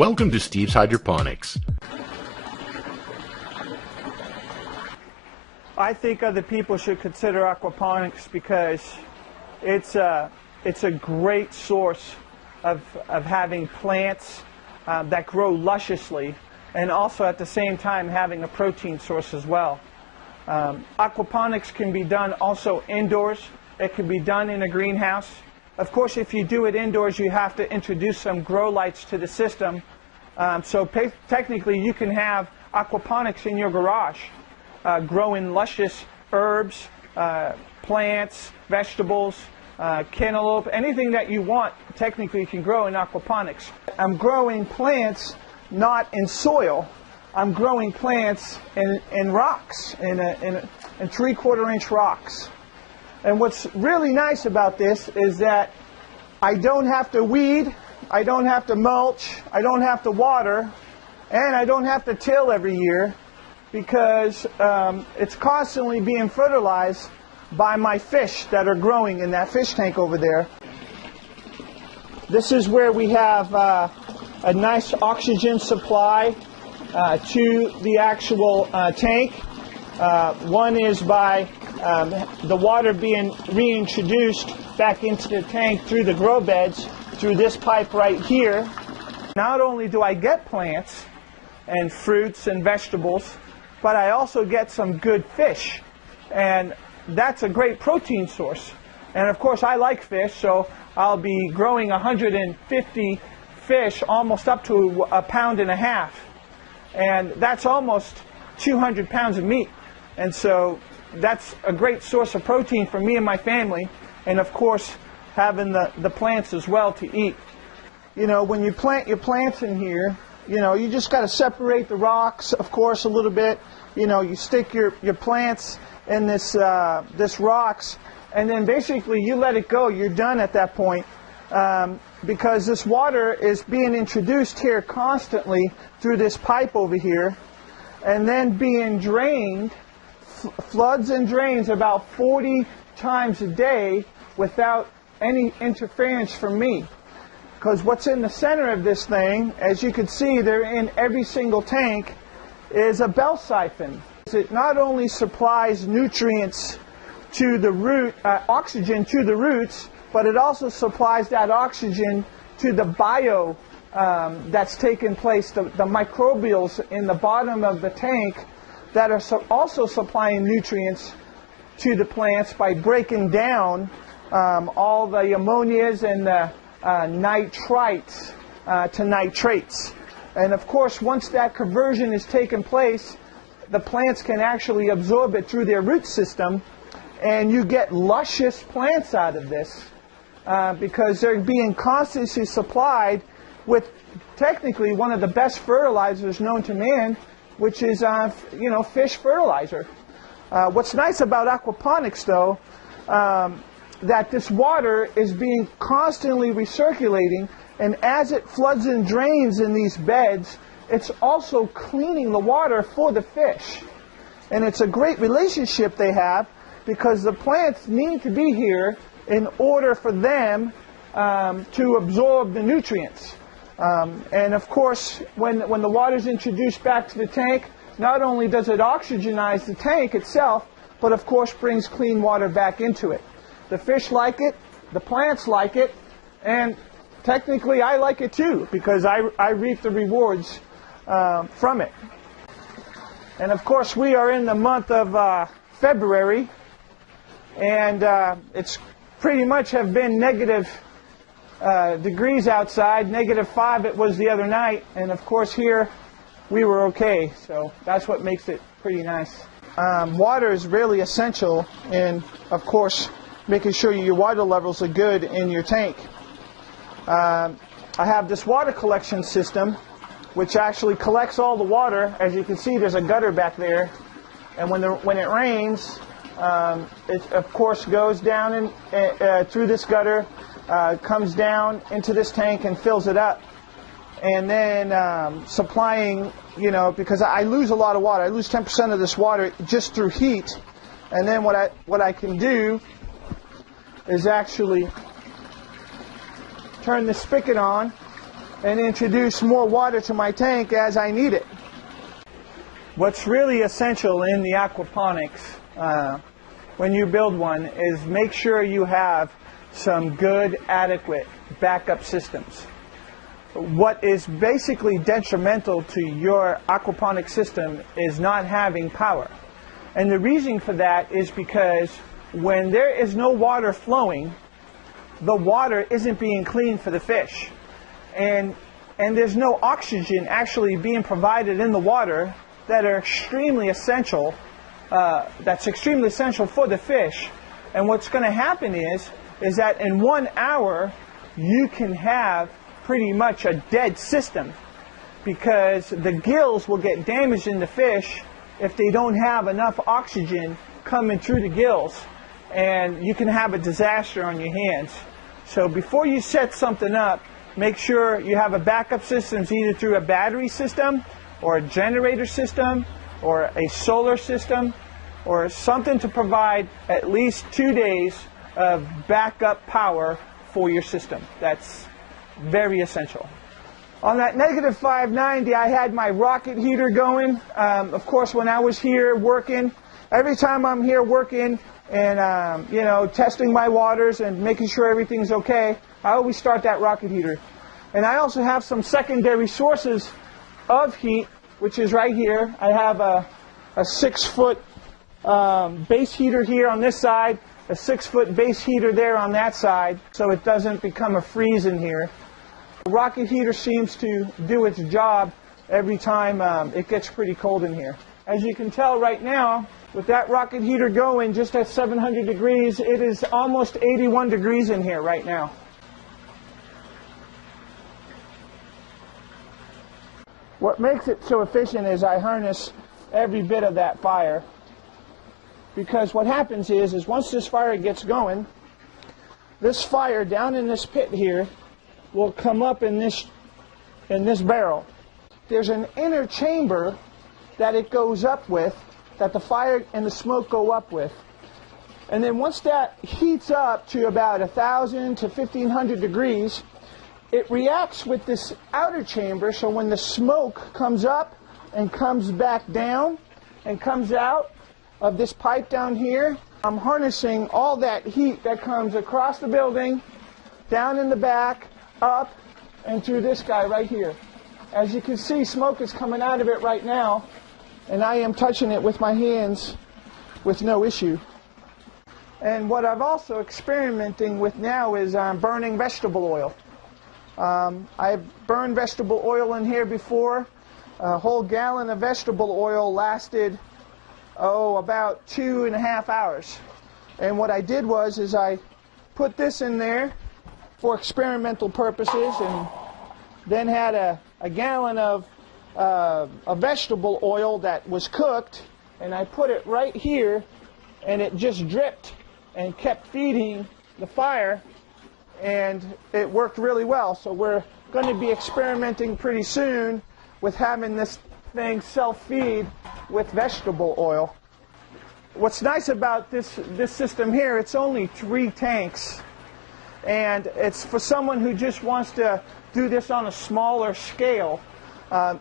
Welcome to Steve's Hydroponics. I think other people should consider aquaponics because it's a great source of having plants that grow lusciously, and also at the same time having a protein source as well. Aquaponics can be done also indoors. It can be done in a greenhouse. Of course, if you do it indoors, you have to introduce some grow lights to the system. Technically, you can have aquaponics in your garage, growing luscious herbs, plants, vegetables, cantaloupe, anything that you want, technically you can grow in aquaponics. I'm growing plants not in soil. I'm growing plants in rocks, in 3/4 inch rocks. And what's really nice about this is that I don't have to weed, I don't have to mulch, I don't have to water, and I don't have to till every year because it's constantly being fertilized by my fish that are growing in that fish tank over there. This is where we have a nice oxygen supply to the actual tank. One is by the water being reintroduced back into the tank through the grow beds, through this pipe right here. Not only do I get plants and fruits and vegetables, but I also get some good fish. And that's a great protein source. And of course I like fish, so I'll be growing 150 fish, almost up to 1.5 pounds. And that's almost 200 pounds of meat. And so that's a great source of protein for me and my family. And of course, having the plants as well to eat. You know, when you plant your plants in here, you know, you just got to separate the rocks, of course, a little bit. You know, you stick your plants in this rocks, and then basically you let it go. You're done at that point. Because this water is being introduced here constantly through this pipe over here, and then being drained, floods and drains about 40 times a day without any interference from me. Because what's in the center of this thing, as you can see, they're in every single tank, is a bell siphon. It not only supplies nutrients to the root, oxygen to the roots, but it also supplies that oxygen to the bio that's taking place, the microbials in the bottom of the tank that are also supplying nutrients to the plants by breaking down all the ammonias and the nitrites to nitrates. And of course, once that conversion is taking place, the plants can actually absorb it through their root system, and you get luscious plants out of this. Because they're being constantly supplied with technically one of the best fertilizers known to man, which is fish fertilizer. What's nice about aquaponics, though, that this water is being constantly recirculating, and as it floods and drains in these beds, it's also cleaning the water for the fish. And it's a great relationship they have, because the plants need to be here in order for them to absorb the nutrients. And of course, when the water is introduced back to the tank, not only does it oxygenize the tank itself, but of course brings clean water back into it. The fish like it, the plants like it, and technically I like it too, because I reap the rewards from it. And of course, we are in the month of February, and it's pretty much have been negative degrees outside. -5 it was the other night, and of course here we were okay, so that's what makes it pretty nice. Water is really essential in, of course, making sure your water levels are good in your tank. I have this water collection system which actually collects all the water. As you can see, there's a gutter back there, and when it rains, it of course goes down through this gutter, comes down into this tank and fills it up, and then supplying, you know, because I lose a lot of water. I lose 10% of this water just through heat, and then what I can do is actually turn the spigot on, and introduce more water to my tank as I need it. What's really essential in the aquaponics when you build one is make sure you have some good, adequate backup systems. What is basically detrimental to your aquaponic system is not having power. And the reason for that is because when there is no water flowing, the water isn't being cleaned for the fish. And there's no oxygen actually being provided in the water that are extremely essential, that's extremely essential for the fish. And what's going to happen is that in 1 hour, you can have pretty much a dead system, because the gills will get damaged in the fish if they don't have enough oxygen coming through the gills, and you can have a disaster on your hands. So before you set something up, make sure you have a backup system, either through a battery system or a generator system or a solar system, or something to provide at least 2 days of backup power for your system. That's very essential. On that negative 590, I had my rocket heater going. Of course, when I was here working, every time I'm here working and you know, testing my waters and making sure everything's okay, I always start that rocket heater. And I also have some secondary sources of heat, which is right here. I have a 6-foot base heater here on this side, a 6-foot base heater there on that side, so it doesn't become a freeze in here. The rocket heater seems to do its job every time it gets pretty cold in here. As you can tell right now, with that rocket heater going just at 700 degrees, it is almost 81 degrees in here right now. What makes it so efficient is I harness every bit of that fire, because what happens is once this fire gets going, this fire down in this pit here will come up in this barrel. There's an inner chamber that it goes up with, that the fire and the smoke go up with. And then once that heats up to about 1,000 to 1,500 degrees, it reacts with this outer chamber, so when the smoke comes up and comes back down and comes out of this pipe down here, I'm harnessing all that heat that comes across the building, down in the back, up, and through this guy right here. As you can see, smoke is coming out of it right now, and I am touching it with my hands with no issue. And what I've also experimenting with now is burning vegetable oil. I've burned vegetable oil in here before. A whole gallon of vegetable oil lasted, about 2.5 hours. And what I did was I put this in there for experimental purposes, and then had a gallon of vegetable oil that was cooked, and I put it right here, and it just dripped and kept feeding the fire, and it worked really well. So we're going to be experimenting pretty soon with having this thing self-feed with vegetable oil. What's nice about this system here, it's only 3 tanks, and it's for someone who just wants to do this on a smaller scale.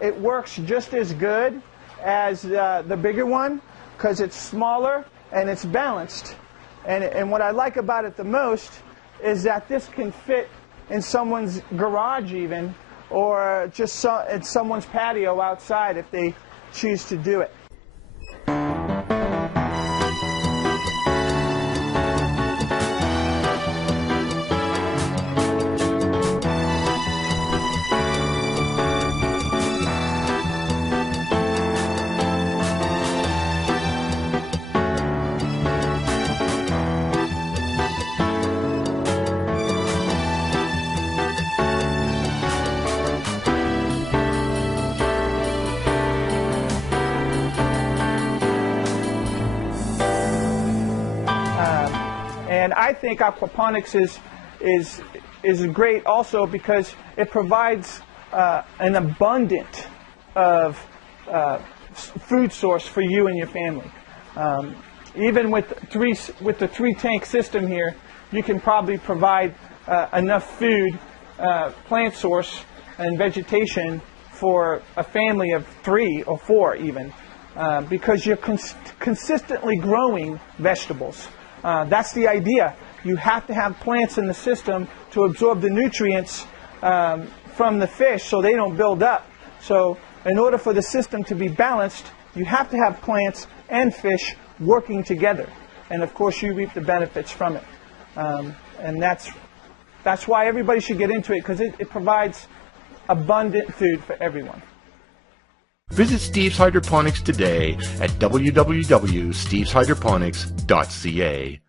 It works just as good as the bigger one, because it's smaller and it's balanced. And what I like about it the most is that this can fit in someone's garage even, or just in someone's patio outside if they choose to do it. And I think aquaponics is great also because it provides an abundant of food source for you and your family. Even with the 3-tank system here, you can probably provide enough food, plant source, and vegetation for a family of 3 or 4 even, because you're consistently growing vegetables. That's the idea. You have to have plants in the system to absorb the nutrients from the fish so they don't build up. So in order for the system to be balanced, you have to have plants and fish working together. And of course you reap the benefits from it. And that's why everybody should get into it, because it provides abundant food for everyone. Visit Steve's Hydroponics today at www.steveshydroponics.ca.